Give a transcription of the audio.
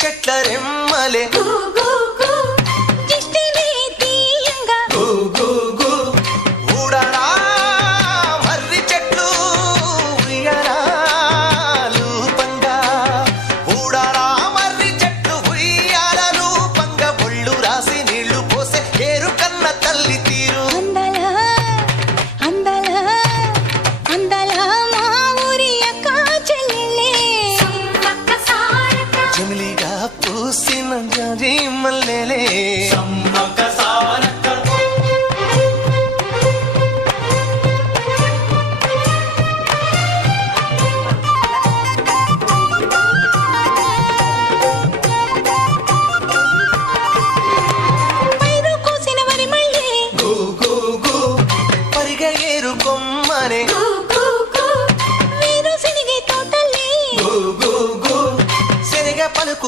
చెట్ల రెమ్మలే ఊడరా మర్రి చెట్లు ఉయ్యాల రూపంగా ఊడరా మర్రి చెట్లు ఉయ్యాల రూపంగా ఒళ్ళు రాసి నీళ్లు పోసే ఏరు కన్న తల్లి తీరు జమిలిగా పూసిన జాజి మల్లెలే